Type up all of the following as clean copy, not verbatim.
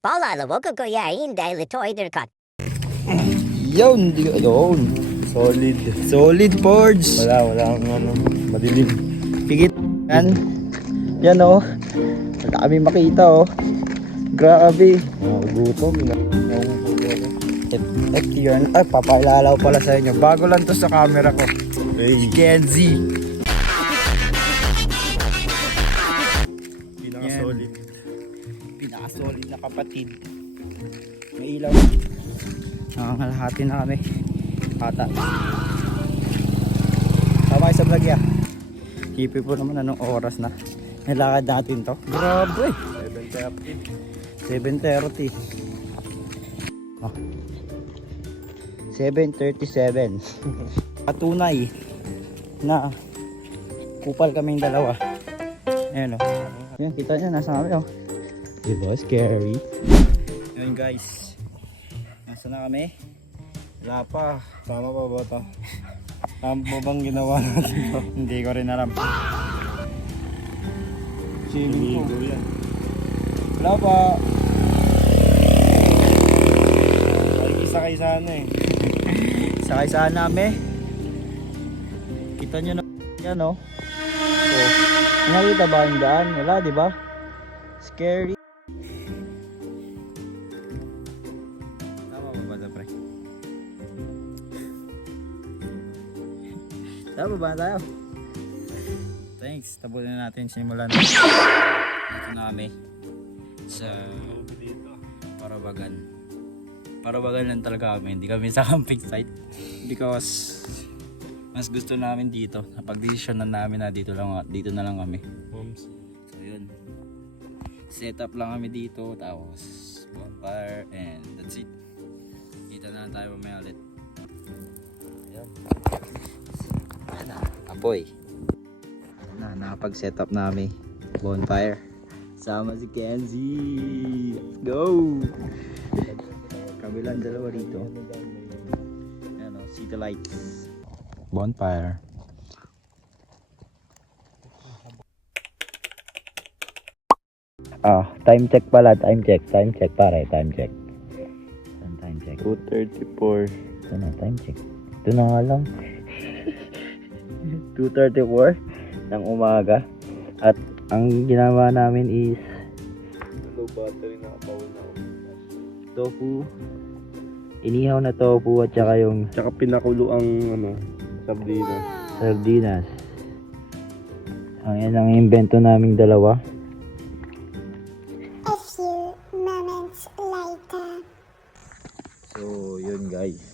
Paulala, wag ka kuyain dahil ito ay derkat. Yun, yun. Solid. Solid Forge. Wala akong ano, madilim. Pigit. Yan oh. Ang dami makita oh. Grabe. Gutom. FTR. Ay, papaalala ko pala sa inyo. Bago lang to sa camera ko. Hey. Kenzie. Pinaka-solid. Pinaka-solid na kapatid. May ilaw. Nangangalahati na kami. Ata. Tama kayo sa vlog ya. Hipi po naman anong oras na. Nilakad natin to. Grabe. 7:30. Oh. 7:37. Patunay na kupal kaming dalawa. Ayan o. Ayan, kita nyo, nasa kami o. Diba? Scary. Ayan guys. Nasa na kami? Wala pa. Tama pa ba ito? Tama pa bang ginawa natin ito? Hindi ko rin alam. Swimming Inigo pool. yan. Wala pa. Sakay sa ano eh. Sakay saan namin? Kita nyo na yan o. Oh. Nakita ba ang daan? Wala, di ba? Scary. Tama ba ba pre? Tama ba tayo? Thanks. Tapunin na natin simulan. Dito na kami sa Parabagan. Parabagan lang talaga kami. Hindi kami sa camping site because mas gusto namin dito. Napag-decision na namin na dito na lang kami. So yun. Set up lang kami dito tapos bonfire and that's it. Kita na lang tayo mamaya ulit. Ayan. Apoy. Nakapag-set up namin bonfire. Sama si Kenzie. Let's go! Kabilang dalawa rito. Ayan o, city lights. Bonfire. Time check pala. Time check pare. Time check. Time check. 2:34. Ito na, time check. Ito na nga lang. 2:34 ng umaga. At ang ginawa namin is Low battery na bawal na ako. tofu. Inihaw na tofu at saka yung Tsaka pinakulo ang ano, sardina. sardinas. Ang yan ang invento naming dalawa. A few moments later. So, yun guys.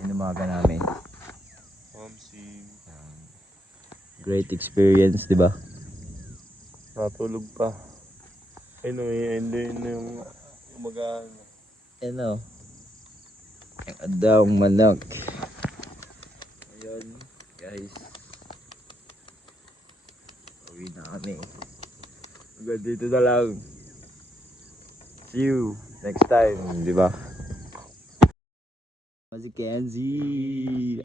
Yung umaga namin. Great experience, di ba? Natulog pa. Anyway, hindi na yung umagaan. Ano? Yung adang manok. Ayun, guys. Uwi na kami. Hanggang dito na lang. See you next time, di ba? Si Kenzie.